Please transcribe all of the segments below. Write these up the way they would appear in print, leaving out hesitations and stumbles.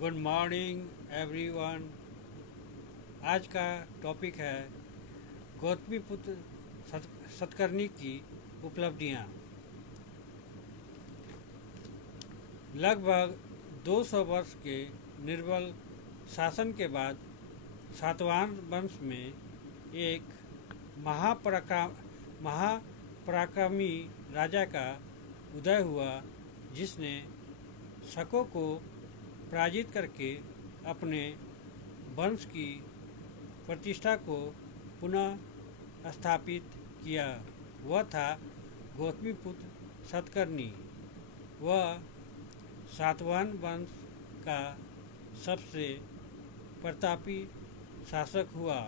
Good morning everyone. आज का topic है गौतमीपुत्र सतकर्णी की उपलब्धियां। लगभग 200 वर्ष के निर्बल शासन के बाद सातवाहन वंश में एक महापराक्रमी राजा का उदय हुआ, जिसने शकों को पराजित करके अपने वंश की प्रतिष्ठा को पुनः स्थापित किया। वह था गौतमीपुत्र सतकर्णी। वह सातवाहन वंश का सबसे प्रतापी शासक हुआ।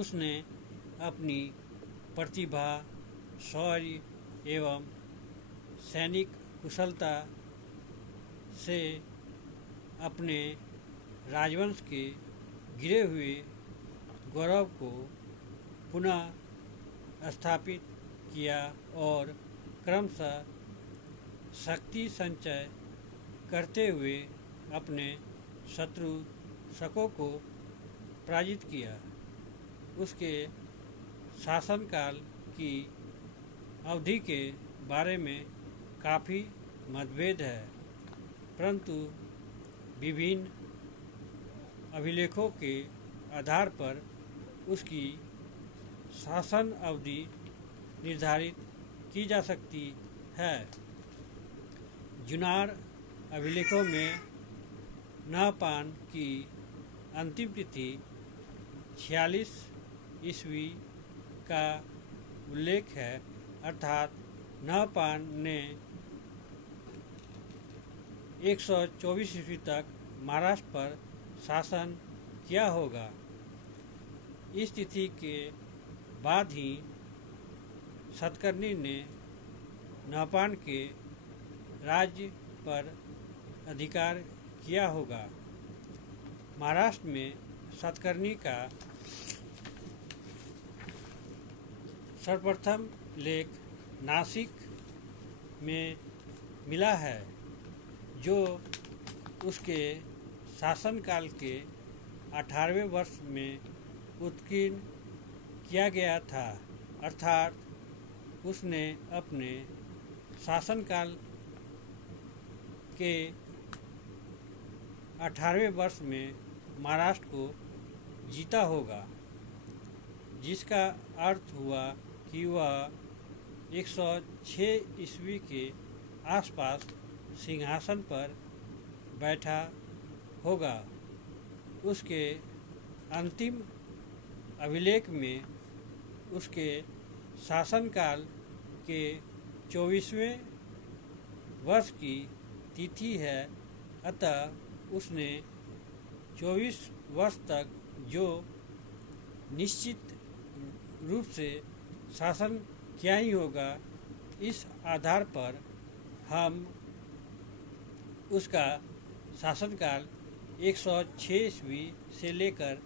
उसने अपनी प्रतिभा, शौर्य एवं सैनिक कुशलता से अपने राजवंश के गिरे हुए गौरव को पुनः स्थापित किया और क्रमशः शक्ति संचय करते हुए अपने शत्रु शकों को पराजित किया। उसके शासनकाल की अवधि के बारे में काफ़ी मतभेद है, परंतु विभिन्न अभिलेखों के आधार पर उसकी शासन अवधि निर्धारित की जा सकती है। जुनार अभिलेखों में नहपान की अंतिम तिथि 46 ईस्वी का उल्लेख है, अर्थात नहपान ने 124 ईस्वी तक महाराष्ट्र पर शासन किया होगा। इस तिथि के बाद ही सतकर्णी ने नहपान के राज्य पर अधिकार किया होगा। महाराष्ट्र में सतकर्णी का सर्वप्रथम लेख नासिक में मिला है, जो उसके शासनकाल के 18वें वर्ष में उत्कीर्ण किया गया था, अर्थात उसने अपने शासनकाल के 18वें वर्ष में महाराष्ट्र को जीता होगा, जिसका अर्थ हुआ कि वह 106 ईस्वी के आसपास सिंहासन पर बैठा होगा। उसके अंतिम अभिलेख में उसके शासनकाल के 24वें वर्ष की तिथि है, अतः उसने 24 वर्ष तक जो निश्चित रूप से शासन किया ही होगा। इस आधार पर हम उसका शासनकाल 106 ईस्वी से लेकर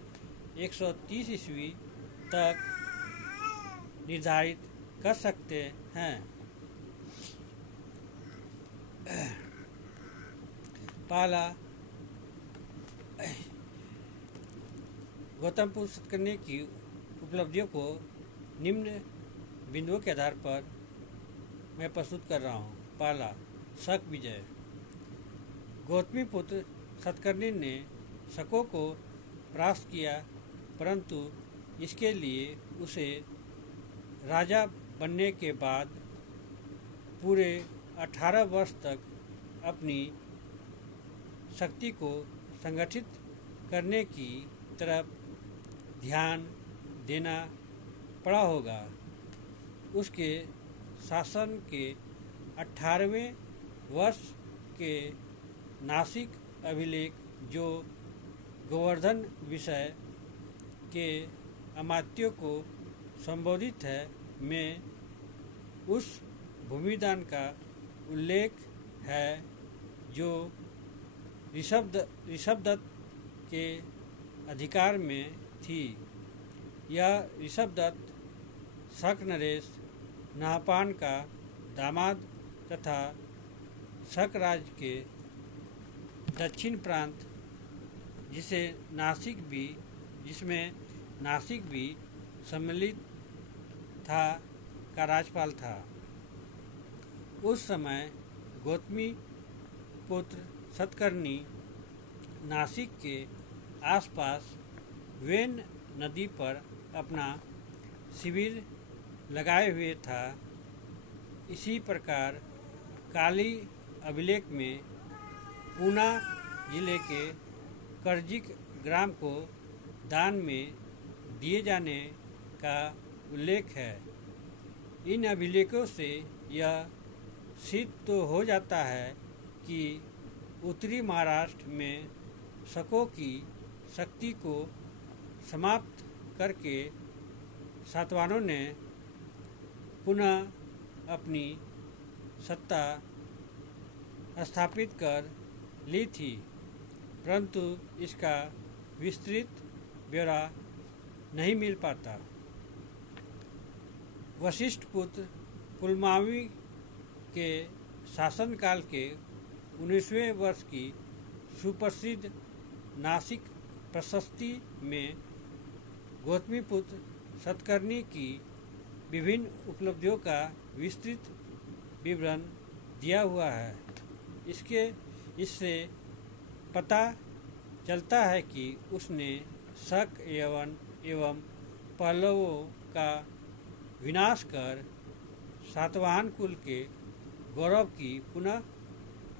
130 ईस्वी तक निर्धारित कर सकते हैं। पहला, गौतमपुत्र सतकर्णी की उपलब्धियों को निम्न बिंदुओं के आधार पर मैं प्रस्तुत कर रहा हूँ। पहला, शक विजय। गौतमीपुत्र सतकर्णी ने शकों को परास्त किया, परंतु इसके लिए उसे राजा बनने के बाद पूरे 18 वर्ष तक अपनी शक्ति को संगठित करने की तरफ ध्यान देना पड़ा होगा। उसके शासन के 18वें वर्ष के नासिक अभिलेख, जो गोवर्धन विषय के अमात्यों को संबोधित है, में उस भूमिदान का उल्लेख है जो ऋषभदत्त के अधिकार में थी। यह ऋषभदत्त शक नरेश नहपान का दामाद तथा शक राज्य के दक्षिण प्रांत जिसमें नासिक भी सम्मिलित था का राज्यपाल था। उस समय गौतमी पुत्र सतकर्णी नासिक के आसपास वेन नदी पर अपना शिविर लगाए हुए था। इसी प्रकार काली अभिलेख में ऊना जिले के करजिक ग्राम को दान में दिए जाने का उल्लेख है। इन अभिलेखों से यह सिद्ध तो हो जाता है कि उत्तरी महाराष्ट्र में शकों की शक्ति को समाप्त करके सातवाहनों ने पुनः अपनी सत्ता स्थापित कर ली थी, परंतु इसका विस्तृत ब्यौरा नहीं मिल पाता। वशिष्ठ पुत्र पुलमावी के शासनकाल के 19वें वर्ष की सुप्रसिद्ध नासिक प्रशस्ति में गौतमीपुत्र सतकर्णी की विभिन्न उपलब्धियों का विस्तृत विवरण दिया हुआ है। इससे पता चलता है कि उसने शक एवं पल्लवों का विनाश कर सातवाहन कुल के गौरव की पुनः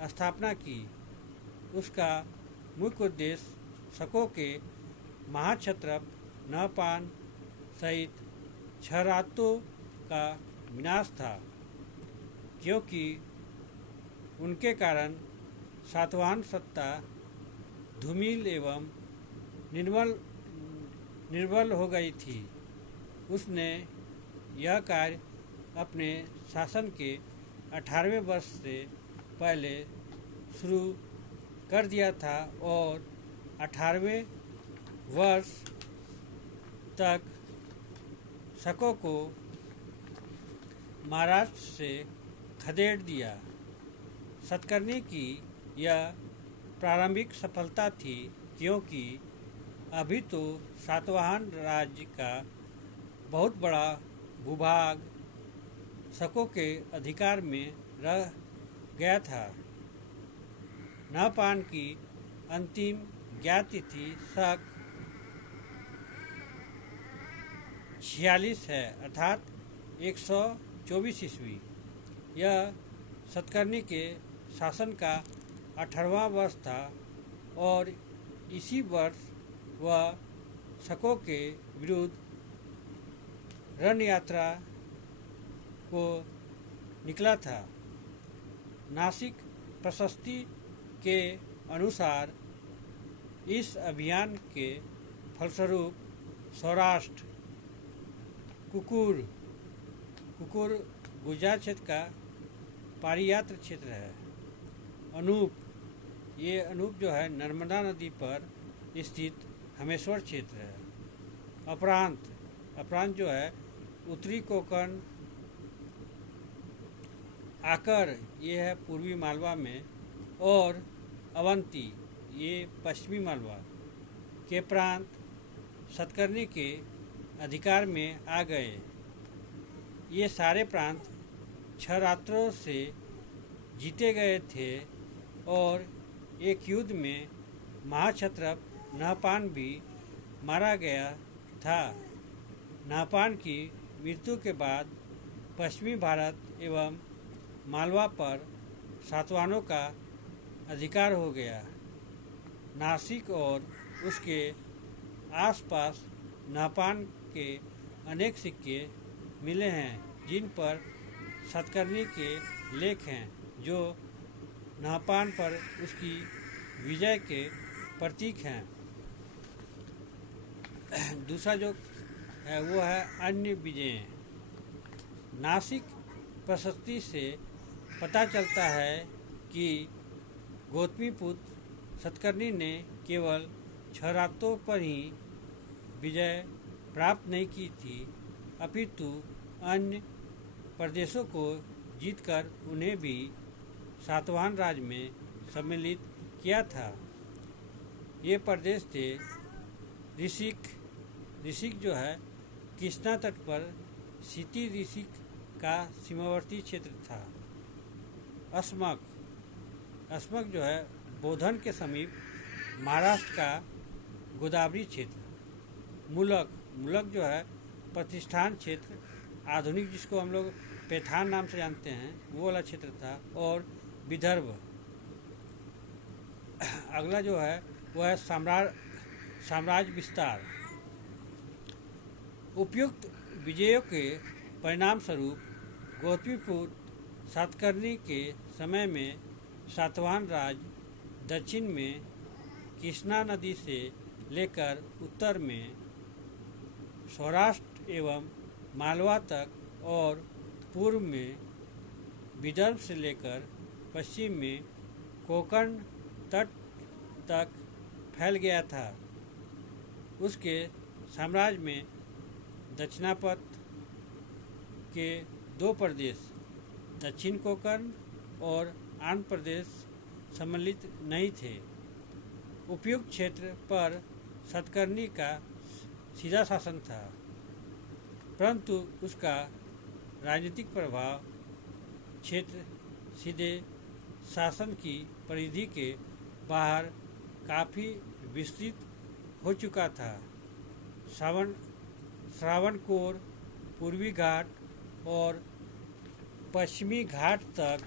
स्थापना की। उसका मुख्य उद्देश्य शकों के महाक्षत्रप नहपान सहित क्षरातों का विनाश था, क्योंकि उनके कारण सातवाहन सत्ता धूमिल एवं निर्बल हो गई थी। उसने यह कार्य अपने शासन के 18वें वर्ष से पहले शुरू कर दिया था और 18वें वर्ष तक शकों को महाराष्ट्र से खदेड़ दिया। सतकर्णी की यह प्रारंभिक सफलता थी, क्योंकि अभी तो सातवाहन राज्य का बहुत बड़ा भूभाग शकों के अधिकार में रह गया था। नहपान की अंतिम ज्ञात तिथि शक 46 है, अर्थात 124 ईस्वी। यह सतकर्णी के शासन का 18वां वर्ष था और इसी वर्ष वह शकों के विरुद्ध रण यात्रा को निकला था। नासिक प्रशस्ति के अनुसार इस अभियान के फलस्वरूप सौराष्ट्र कुकुर गुजरात क्षेत्र का पारियात्र क्षेत्र है। अनूप जो है नर्मदा नदी पर स्थित हमेश्वर क्षेत्र है। अपरांत जो है उत्तरी कोंकण आकर ये है पूर्वी मालवा में, और अवंती ये पश्चिमी मालवा के प्रांत सतकर्णी के अधिकार में आ गए। ये सारे प्रांत क्षरात्रों से जीते गए थे और एक युद्ध में महाक्षत्रप नहपान भी मारा गया था। नहपान की मृत्यु के बाद पश्चिमी भारत एवं मालवा पर सातवाहनों का अधिकार हो गया। नासिक और उसके आसपास नहपान के अनेक सिक्के मिले हैं, जिन पर सतकर्णी के लेख हैं, जो नहपान पर उसकी विजय के प्रतीक हैं। दूसरा जो है वो है अन्य विजय। नासिक प्रशस्ति से पता चलता है कि गौतमीपुत्र सतकर्णी ने केवल क्षरातों पर ही विजय प्राप्त नहीं की थी, अपितु अन्य प्रदेशों को जीतकर उन्हें भी सातवाहन राज्य में सम्मिलित किया था। ये प्रदेश थे ऋषिक जो है कृष्णा तट पर सिटी ऋषिक का सीमावर्ती क्षेत्र था। अस्मक जो है बोधन के समीप महाराष्ट्र का गोदावरी क्षेत्र। मुलक जो है प्रतिष्ठान क्षेत्र, आधुनिक जिसको हम लोग पैठान नाम से जानते हैं, वो वाला क्षेत्र था। और विदर्भ अगला जो है वो है साम्राज्य विस्तार। उपयुक्त विजयों के परिणाम स्वरूप गौतमीपुत्र सातकर्णी के समय में सातवाहन राज दक्षिण में कृष्णा नदी से लेकर उत्तर में सौराष्ट्र एवं मालवा तक और पूर्व में विदर्भ से लेकर पश्चिम में कोंकण तट तक फैल गया था। उसके साम्राज्य में दक्षिणापथ के दो प्रदेश दक्षिण कोंकण और आंध्र प्रदेश सम्मिलित नहीं थे। उपयुक्त क्षेत्र पर सातकर्णी का सीधा शासन था, परंतु उसका राजनीतिक प्रभाव क्षेत्र सीधे शासन की परिधि के बाहर काफ़ी विस्तृत हो चुका था। श्रावणकोर, पूर्वी घाट और पश्चिमी घाट तक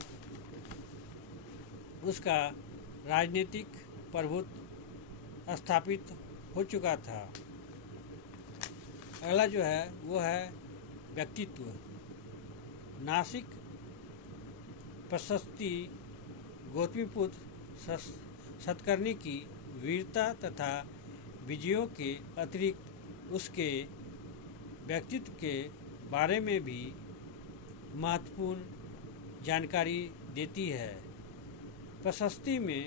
उसका राजनीतिक प्रभुत्व स्थापित हो चुका था। अगला जो है वो है व्यक्तित्व। नासिक प्रशस्ति गौतमीपुत्र सातकर्णी की वीरता तथा विजयों के अतिरिक्त उसके व्यक्तित्व के बारे में भी महत्वपूर्ण जानकारी देती है। प्रशस्ति में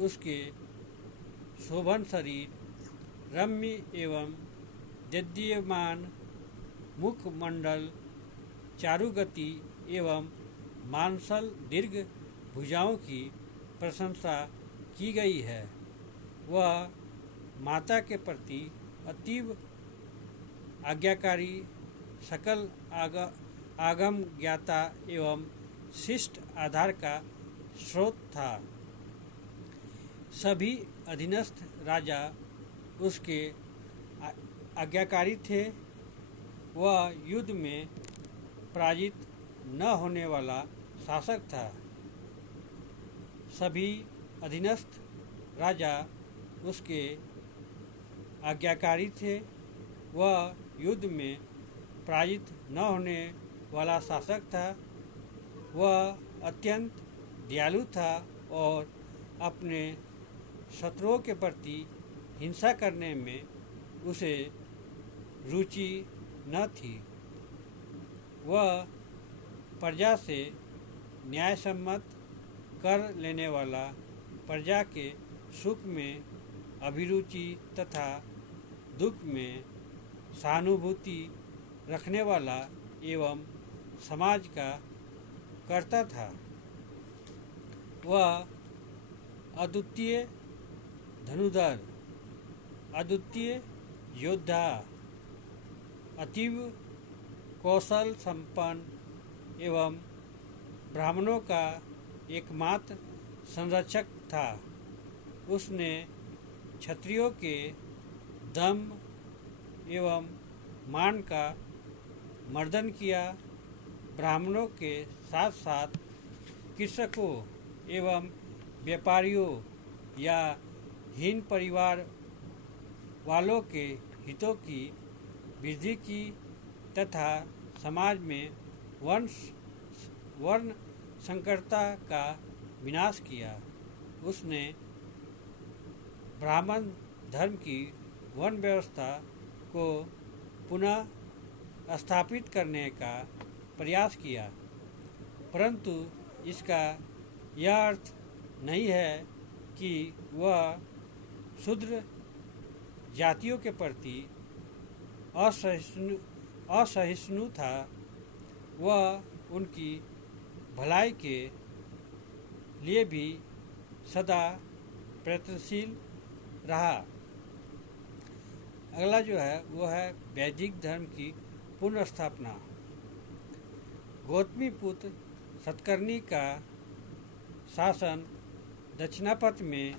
उसके शोभन शरीर, रम्य एवं देदीप्यमान मुखमंडल, चारुगति एवं मांसल दीर्घ भुजाओं की प्रशंसा की गई है। वह माता के प्रति अतीव आज्ञाकारी, सकल आगम ज्ञाता एवं शिष्ट आधार का स्रोत था। सभी अधीनस्थ राजा उसके आज्ञाकारी थे। वह युद्ध में पराजित न होने वाला शासक था। सभी अधीनस्थ राजा उसके आज्ञाकारी थे। वह युद्ध में पराजित न होने वाला शासक था। वह अत्यंत दयालु था और अपने शत्रुओं के प्रति हिंसा करने में उसे रुचि न थी। वह प्रजा से न्यायसम्मत कर लेने वाला, प्रजा के सुख में अभिरुचि तथा दुख में सहानुभूति रखने वाला एवं समाज का कर्ता था। वह अद्वितीय धनुर्धर, अद्वितीय योद्धा, अतीव कौशल संपन्न एवं ब्राह्मणों का एकमात्र संरक्षक था। उसने क्षत्रियों के दम एवं मान का मर्दन किया। ब्राह्मणों के साथ साथ कृषकों एवं व्यापारियों या हीन परिवार वालों के हितों की वृद्धि की तथा समाज में वर्ण संकरता का विनाश किया। उसने ब्राह्मण धर्म की वर्ण व्यवस्था को पुनः स्थापित करने का प्रयास किया, परंतु इसका यह अर्थ नहीं है कि वह शूद्र जातियों के प्रति असहिष्णु था। वह उनकी भलाई के लिए भी सदा प्रयत्नशील रहा। अगला जो है वो है वैदिक धर्म की पुनर्स्थापना। गौतमीपुत्र सतकर्णी का शासन दक्षिणापथ में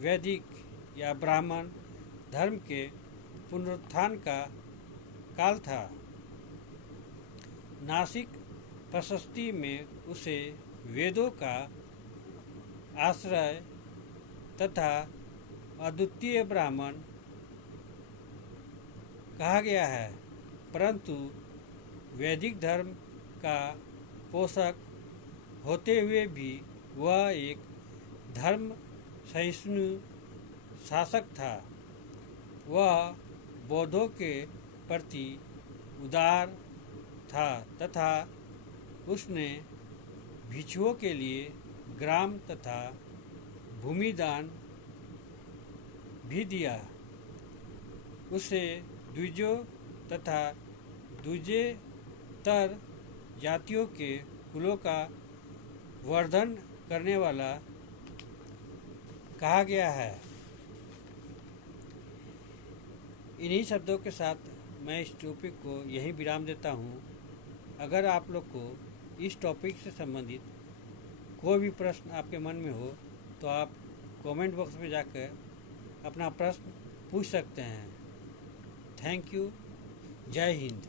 वैदिक या ब्राह्मण धर्म के पुनरुत्थान का काल था। नासिक प्रशस्ति में उसे वेदों का आश्रय तथा अद्वितीय ब्राह्मण कहा गया है, परंतु वैदिक धर्म का पोषक होते हुए भी वह एक धर्म सहिष्णु शासक था। वह बौद्धों के प्रति उदार था तथा उसने भिक्षुओं के लिए ग्राम तथा भूमि दान भी दिया। उसे द्विजों तथा द्विजेतर जातियों के कुलों का वर्धन करने वाला कहा गया है। इन्हीं शब्दों के साथ मैं इस टॉपिक को यहीं विराम देता हूँ। अगर आप लोग को इस टॉपिक से संबंधित कोई भी प्रश्न आपके मन में हो तो आप कमेंट बॉक्स में जाकर अपना प्रश्न पूछ सकते हैं। Thank you. जय हिंद।